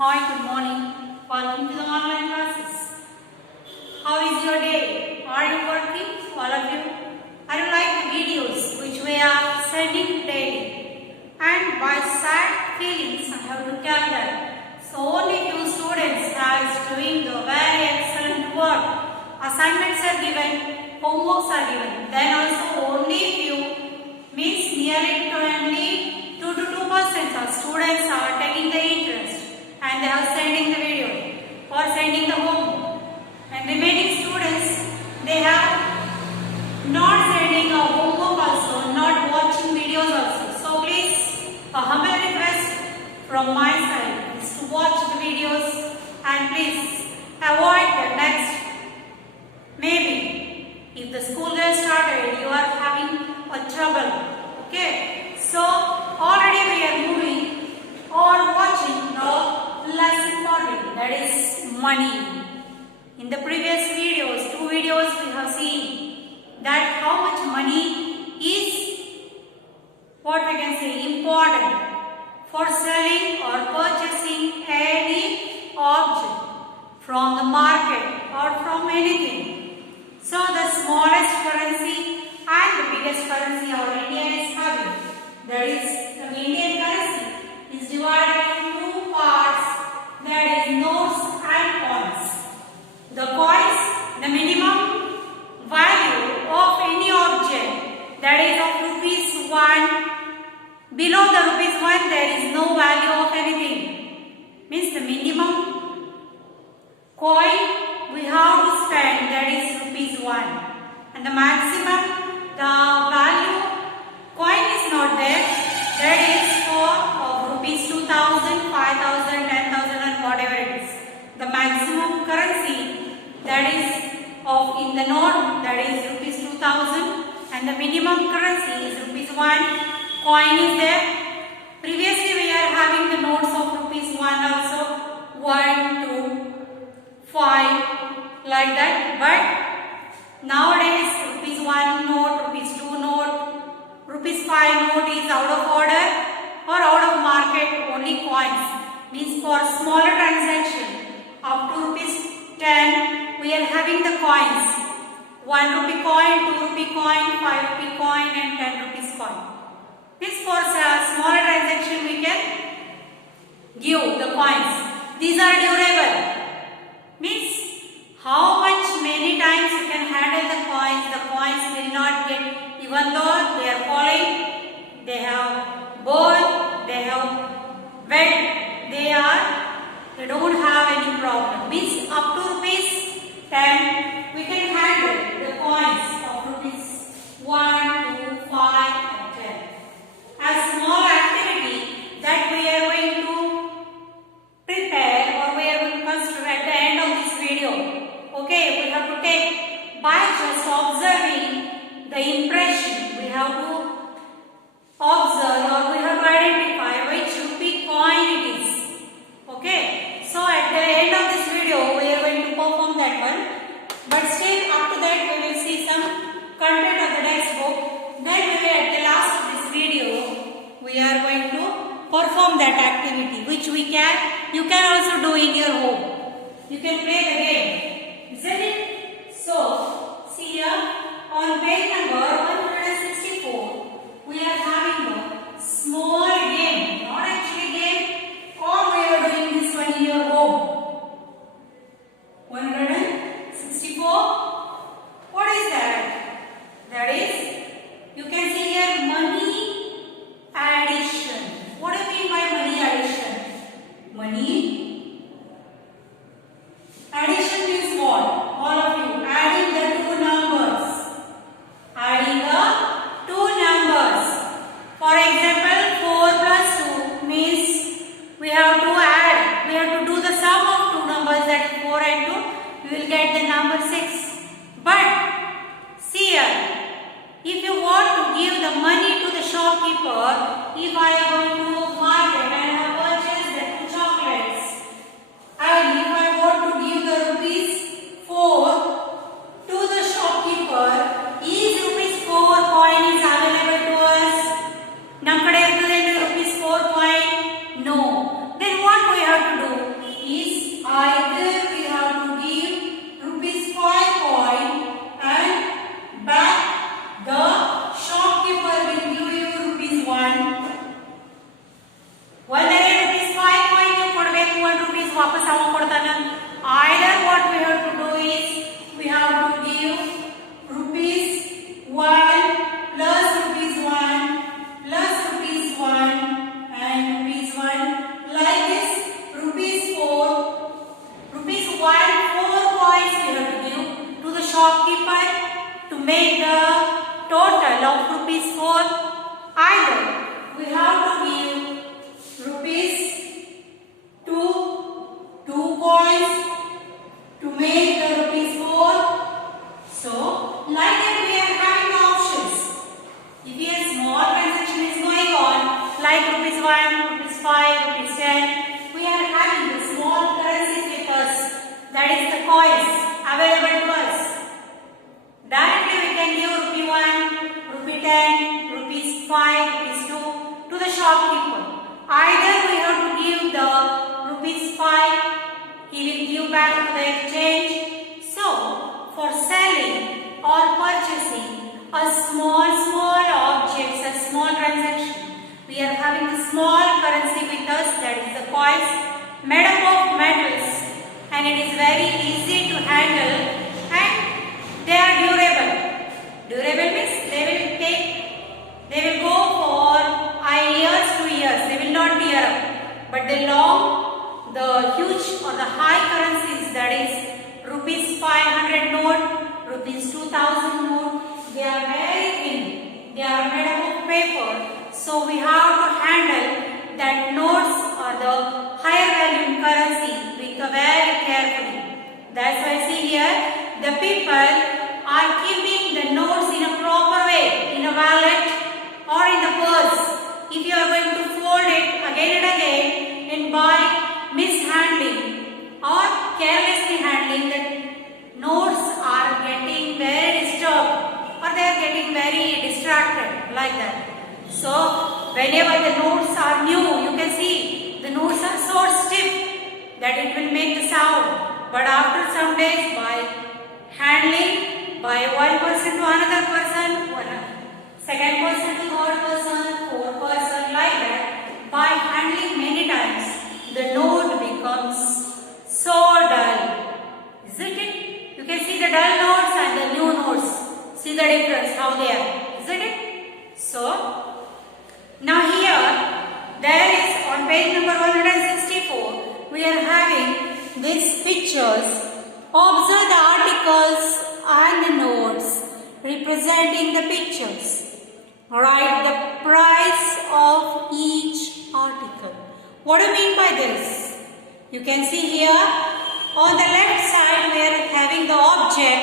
Hi, good morning. Welcome to the online classes. How is your day? Are you working? All of you? Are you like the videos which we are sending daily? And by sad feelings, I have to tell that. So only few students are doing the very excellent work. Assignments are given, homeworks are given. Then also only few means nearly 2 to 2% of students are taking the interest. And they are sending the video or sending the homework, and remaining students, they have not sending a homework also, not watching videos also. So please, a humble request from my side is to watch the videos and please avoid the next. Maybe if the school gets started, you are having a trouble. Okay, so already we are moving or watching the lesson topic, that is money. In the previous videos, 2 videos, we have seen that how much money is what we can say important for selling or purchasing any object from the market or from anything. So the smallest currency and the biggest currency our India is having, that is the Indian currency, is divided into 2 parts, that is notes and coins. The coins, the minimum value of any object, that is of rupees 1. Below the rupees 1 there is no value of anything. Means the minimum coin we have to spend, that is rupees 1. And the maximum, the value coin is not there, that is for rupees 2000, 5000, 10,000 and whatever it is. The maximum currency that is of in the note, that is rupees 2000, and the minimum currency is rupees 1. Coin is there. Previously we are having the notes of rupees 1 also, 1, 2, 5 like that, but nowadays rupees 1 note, rupees 2 note, rupees 5 note is out of order or out of market. Only coins, means for smaller transaction up to rupees 10 we are having the coins, 1 rupee coin, 2 rupee coin, 5 rupee coin and 10 rupees coin. Means for smaller transaction we can give the coins. These are durable, means how much many times you can handle the coins will not get, even though they are falling, they have burned, they have wet, they don't have any problem. Means up to rupees 10 we can handle the coins of rupees 1, 2, 5 and 10. A small activity that we are going to prepare or we are going to consider at the end of this video. Okay, we have to take by just observing the impression. We have to observe or we have to identify which rupee coin it is. Okay, so at the end of this video we are going to perform that one. But still up to that we will see some content of the textbook. Then we will, at the last of this video, we are going to perform that activity, which you can also do in your home. You can play the game, isn't it? So see here on page number 164 we are having a small game, not actually game, or we are doing this one in your home. 164, what is that? That is, you can see here money addition. What do you mean by money addition? Money addition means what? All of you, adding the 2 numbers. Adding the 2 numbers. For like rupees 1, rupees 5, rupees 10. We are having the small currencies with us. That is the coins available to us. Directly we can give rupee 1, rupee 10, rupees 5, rupees 2 to the shopkeeper. Either we have to give the rupees 5, he will give back to the exchange. So, for selling or purchasing a small objects, a small transaction, we are having the small currency with us, that is the coins made up of metals, and it is very easy to handle and they are durable. Durable means they will go for years to years, they will not tear up. But the huge or the high currencies, that is rupees 500 note, rupees 2000 note, they are very thin, they are made up of paper. So we have to handle that notes or the higher value currency with very carefully. That's why see here, the people are keeping the notes in a proper way, in a wallet or in the purse. If you are going to fold it again and again and by mishandling or carelessly handling, the notes are getting very disturbed or they are getting very distracted like that. So whenever the notes are new, you can see the notes are so stiff that it will make the sound. But after some days, by handling by one person to another person, second person to third person, fourth person, like that, by handling many times, the note becomes so dull. Isn't it? You can see the dull notes and the new notes. See the difference, how they are. Isn't it? So, now here, there is on page number 164, we are having these pictures. Observe the articles and the notes representing the pictures. Write the price of each article. What do you mean by this? You can see here, on the left side we are having the object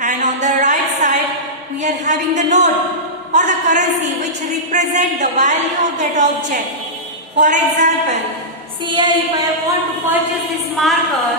and on the right side we are having the note or the currency which represent the value of that object. For example, see here, if I want to purchase this marker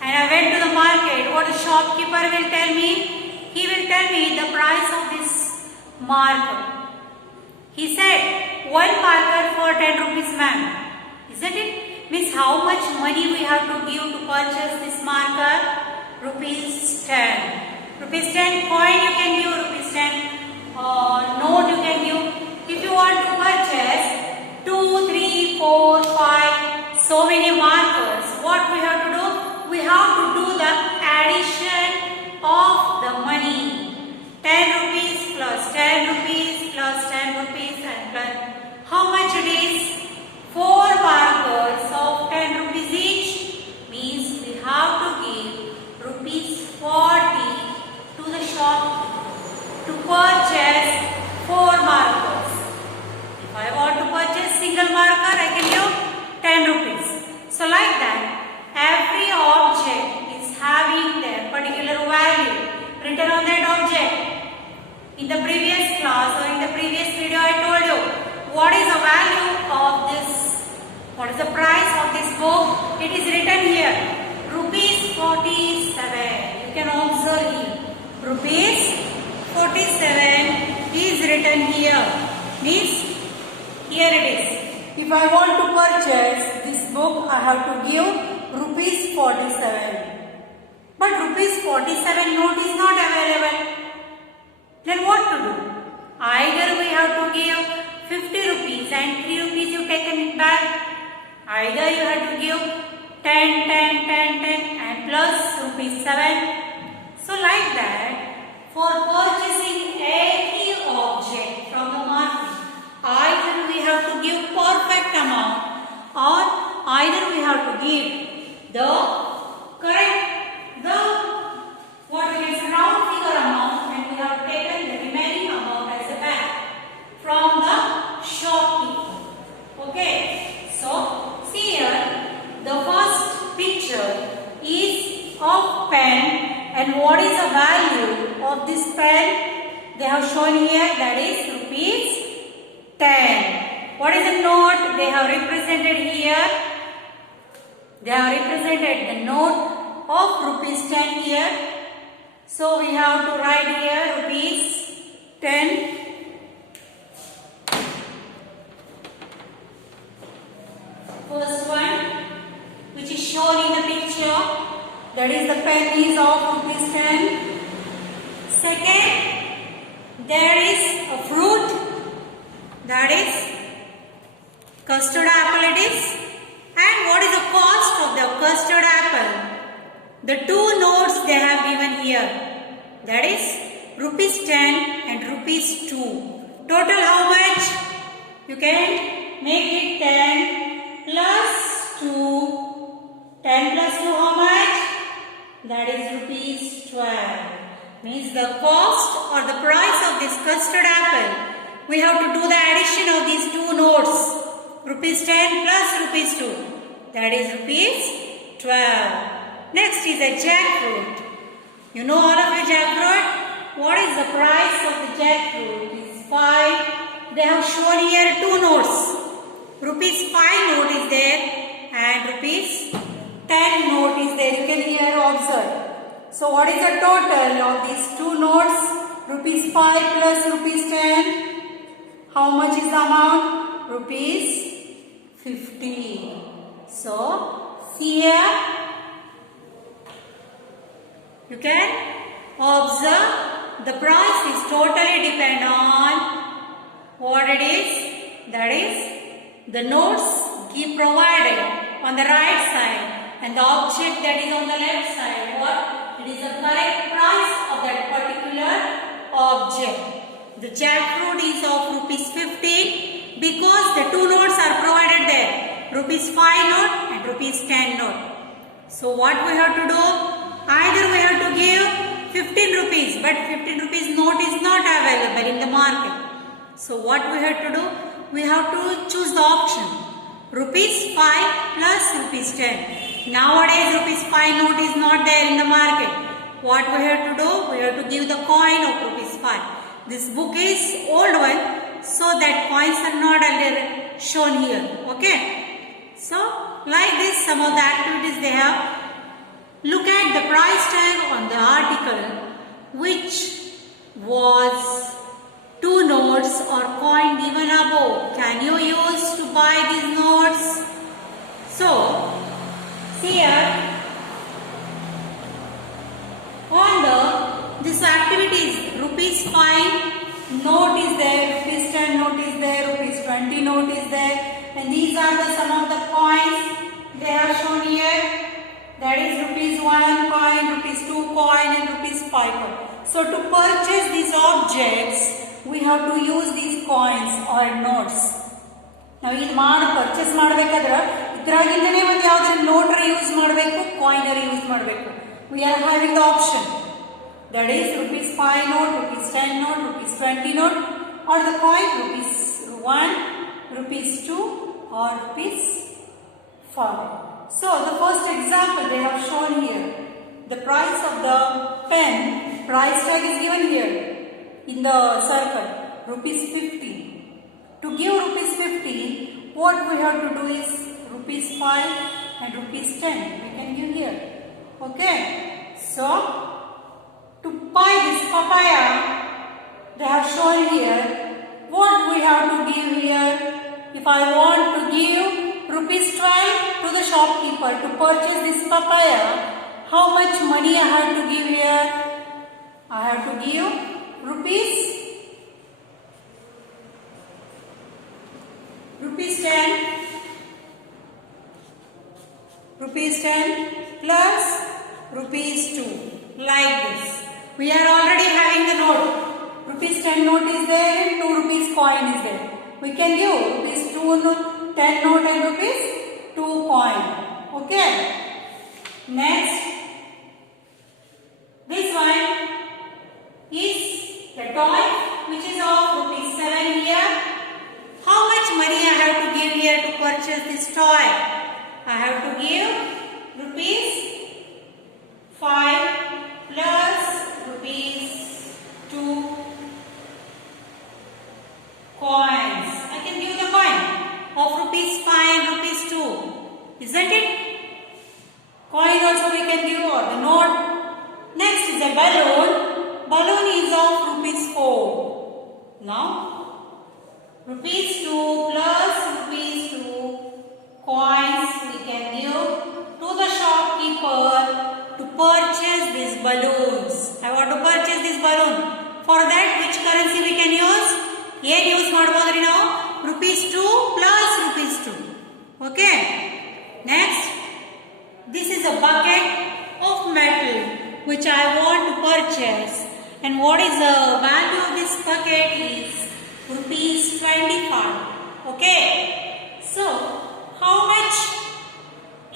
and I went to the market, what the shopkeeper will tell me? He will tell me the price of this marker. He said, one marker for 10 rupees, ma'am. Isn't it? Means how much money we have to give to purchase this marker? Rupees 10. Rupees 10 coin you can give, rupees 10 note you can give. If you want to purchase 2, 3, 4, 5, so many markers, what we have to do? We have to do the addition of the money. 10 rupees plus 10 rupees plus 10 rupees and plus how much it is? 4 markers of 10 rupees each, means we have to give rupees 40 to the shop to purchase 4 markers. If I want to purchase single marker, I can give 10 rupees. So like that, every object is having their particular value written on that object. In the previous class or in the previous video, I told you what is the value of this, what is the price of this book. It is written here, rupees 47. You can observe here, rupees 47 is written here. Means here it is. If I want to purchase this book, I have to give rupees 47. But rupees 47 note is not available. Then what to do? Either we have to give 50 rupees and 3 rupees you taken it back. Either you have to give 10, 10, 10, 10 and plus rupees 7. So like that, for purchasing any object from the market, either we have to give perfect amount or either we have to give the correct, what is round figure amount, and we have taken the remaining amount as a back from the shopkeeper. Okay, so see here, the first picture is of pen, and what is the value of this pen? They have shown here, that is rupees 10. What is the note? They have represented here. They have represented the note of rupees 10 here. So we have to write here rupees 10. First one, which is shown in the picture, that is the pennies of rupees 10. Second, there is a fruit, that is custard apple it is. And what is the cost of the custard apple? The two notes they have given here, that is rupees 10 and rupees 2. Total how much? You can make it 10 plus 2. 10 plus 2 how much? That is rupees 12. Means the cost or the price of this custard apple, we have to do the addition of these two notes. Rupees 10 plus rupees 2. That is rupees 12. Next is a jackfruit. You know all of you jackfruit? What is the price of the jackfruit? It is 5. They have shown here two notes. Rupees 5 note is there and rupees 10 note is there. You can here observe. So what is the total of these two notes? Rupees 5 plus rupees 10. How much is the amount? Rupees 50. So see here. You can observe the price is totally depend on what it is. That is the notes give provided on the right side and the object that is on the left side. What? It is the correct price of that particular object. The jackfruit is of rupees 15 because the two notes are provided there. Rupees 5 note and rupees 10 note. So what we have to do? Either we have to give 15 rupees, but 15 rupees note is not available in the market. So what we have to do? We have to choose the option. Rupees 5 plus rupees 10. Nowadays rupees 5 note is not there in the market. What we have to do? We have to give the coin of rupees 5. This book is old one, so that coins are not shown here. Okay. So like this, some of the activities they have. Look at the price tag on the article, which was two notes or coin given above. Can you use to buy these notes? So here on this activities, rupees 5 note is there, rupees 10 note is there, rupees 20 note is there, and these are the some of the coins they are shown here. That is rupees 1 coin, rupees 2 coin and rupees 5 coin. So to purchase these objects, we have to use these coins or notes. Now ಇದು purchase ಮಾಡಬೇಕಾದ್ರೆ ಇದರಾಗಿಂದನೇ ಒಂದು ಯಾವುದರ ನೋಟರ್ use ಮಾಡಬೇಕು, ಕಾಯಿನರ್ use ಮಾಡಬೇಕು. We are having the option. That is rupees 5 note, rupees 10 note, rupees 20 note, or the coin rupees 1, rupees 2 or rupees 5. So the first example they have shown here. The price of the pen, price tag is given here in the circle, rupees 50. To give rupees 50, what we have to do is rupees 5 and rupees 10. We can give here. Okay. So to buy this papaya, they have shown here. What we have to give here? If I want to give rupees 12 to the shopkeeper to purchase this papaya, how much money I have to give here? I have to give rupees 10, rupees 10 plus rupees 2, like this. We are already having the note. Rupees 10 note is there and 2 rupees coin is there. We can give rupees 2 note, 10 note and rupees 2 coin. Okay. Next, this one is the toy which is of rupees 7 here. How much money I have to give here to purchase this toy? I have to give rupees 5 plus rupees 2 coins. I can give the coin. isn't it? Coin also we can give, or the note. Next is a balloon. Balloon is of rupees 4. Now rupees 2 plus rupees 2 coins we can give to the shopkeeper to purchase these balloons. I want to purchase this balloon. For that, which currency we can use? ಏನು use ಮಾಡಬಹುದ್ರಿ ನಾವು? rupees 2 plus rupees 2. Okay. Next, this is a bucket of metal which I want to purchase. And what is the value of this bucket is rupees 25. Okay. So, how much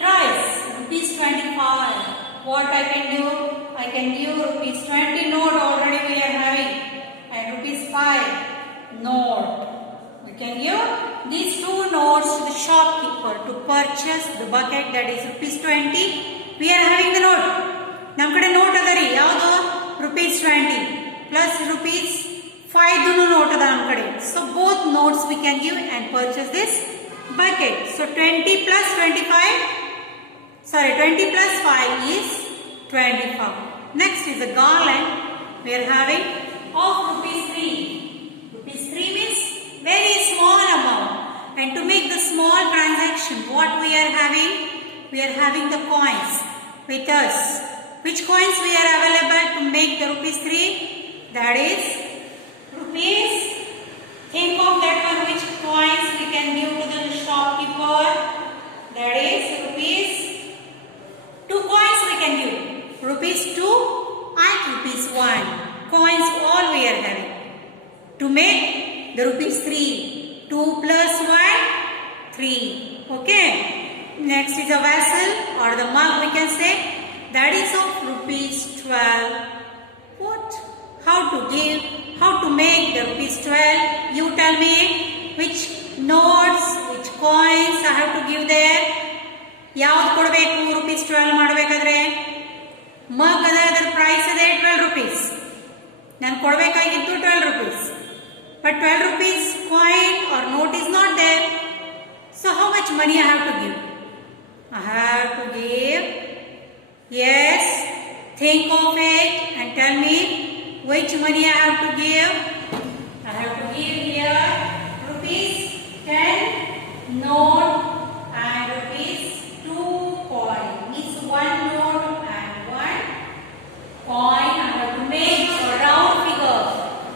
price? Rupees 25. What I can do? I can give rupees 20 note already we are having, and rupees 5 note. We can give these 2 notes to the shopkeeper to purchase the bucket, that is rupees 20. We are having the note. Nam kade note adari yavado rupees 20 plus rupees 5 dunu note ada nam kade. So both notes we can give and purchase this bucket. So 20 plus 25, sorry, 20 plus 5 is 25. Next is a garland we are having of rupees 3. Rupees 3 means very small amount. And to make the small transaction, what we are having? We are having the coins with us. Which coins we are available to make the rupees 3? That is rupees. Think of that one. Which coins we can give to the shopkeeper? That is rupees. 2 coins we can give. Rupees 2 and rupees 1. Coins all we are having. To make the rupees 3. 2 plus 1, 3. Okay. Next is a vessel or the mug we can say. That is of rupees 12. What? How to give? How to make the rupees 12? You tell me which notes, which coins I have to give there. ಯಾವ್ದು ಕೊಡಬೇಕು rupees 12 ಮಾಡಬೇಕಾದ್ರೆ? ಮಗ್ ಅದ, ಅದರ price ಇದೆ 12 rupees. ನಾನು ಕೊಡಬೇಕಾಗಿತ್ತು 12 rupees. But 12 rupees coin or note is not there. So how much money I have to give? I have to give. Yes, think of it and tell me which money I have to give. I have to give here rupees 10 note and rupees 2 coin. It's 1 note and 1 coin. I have to make a round figure.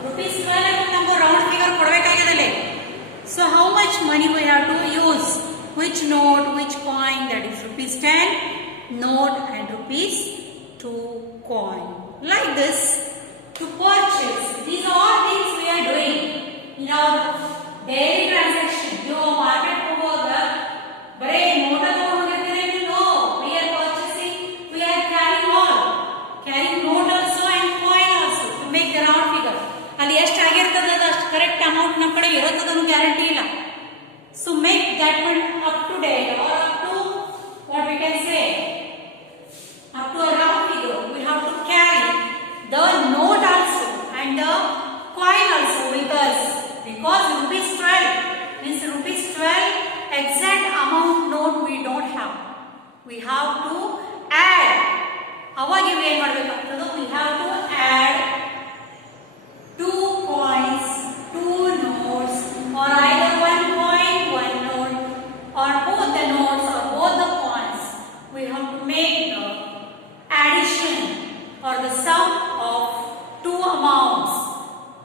Rupees 12 number round figure kodbekagidale. So how much money we have to use? Which note, which coin? That is rupees 10 note and rupees 2 coin. Like this, to purchase. These are all things we are doing in our daily transaction. You market hogoga bare note tagondire no. We are purchasing. We are carrying note also and coin also to make the round figure. Ali ಎಷ್ಟು ಆಗಿರ್ತದೆ ಅಷ್ಟು correct amount ನಮ್ಮ ಕಡೆ ಇರುತ್ತದನ್ನು guarantee ಇಲ್ಲ. So make that one up to date or up to what we can say, up to a round figure. We have to carry the note also and the coin also with us, because rupees 12 means rupees 12 exact amount note we don't have. We have to add. ಅವಾಗ ಏನು ಮಾಡಬೇಕಾಗ್ತದೆ? We have to add 2 coins, 2 notes, or either 1 coin, 1 note, or both the notes or both the coins. We have to make the addition or the sum of 2 amounts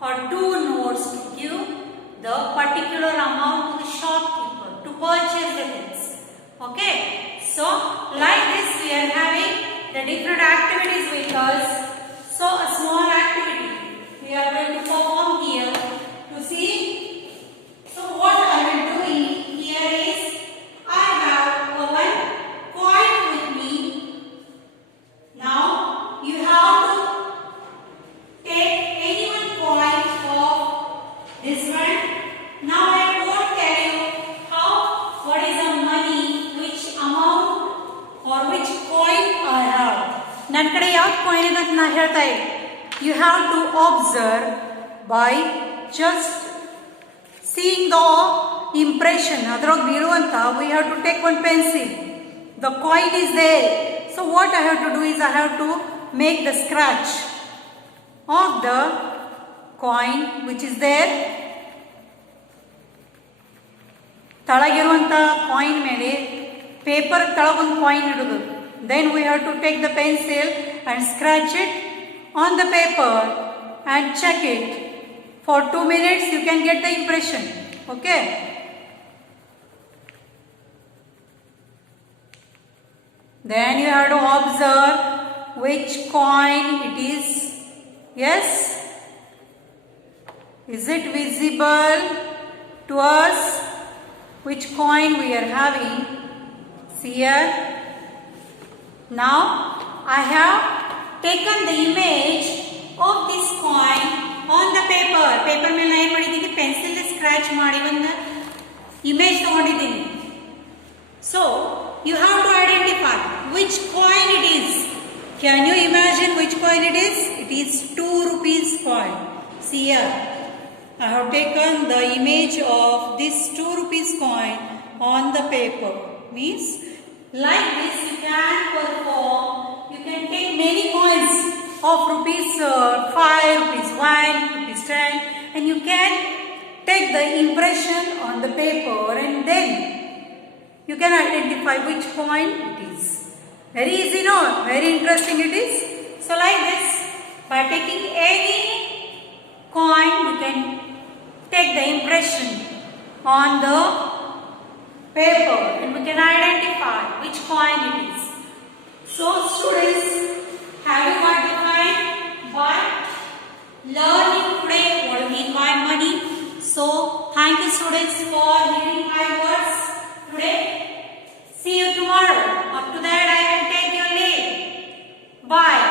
or 2 notes to give the particular amount to the shopkeeper to purchase the things. Okay. So like this we are having the different activities with us. So a small activity we are going to perform here to see. So what I will do here is I have one coin with me. Now you have to take any one coin of this one. Now I won't tell you what is the money, which amount or which coin I have. ನನ್ನ ಕಡೆ ಯಾವ coin ಇದೆ ಅಂತ ನಾನು ಹೇಳ್ತಾ ಇದ್ದೀನಿ. You have to observe by just seeing the impression. ಅದ್ರೊಳಗೆ ಬೀಳುವಂತ we have to take one pencil the coin is there. So what I have to do is I have to make the scratch of the coin which is there. ತಳಗಿರುವಂಥ coin ಮೇಲೆ paper ತಳಗೊಂದು coin ಇಡೋದು. Then we have to take the pencil and scratch it on the paper and check it. For 2 minutes you can get the impression. Okay. Then you have to observe which coin it is. Yes? Is it visible to us? Which coin we are having? See here. Now I have taken the image of this coin on the paper. Paper ಮೇಲೆ ಏನು ಮಾಡಿದ್ದೀನಿ? Pencil scratch ಮಾಡಿ ಒಂದು image ತಗೊಂಡಿದ್ದೀನಿ. So you have to identify which coin it is. Can you imagine which coin it is? It is 2 rupees coin. See here. I have taken the image of this 2 rupees coin on the paper. Means like this you can perform. You can take many coins of rupees 5, rupees 1, rupees 10, and you can take the impression on the paper and then you can identify which coin it is. Very easy, no? Very interesting it is. So like this, by taking any coin, we can take the impression on the paper and we can identify which coin it is. So students, have you got defined by learning today what do you mean by money? So thank you students for hearing my words today. See you tomorrow. Up to that I will take your leave. Bye.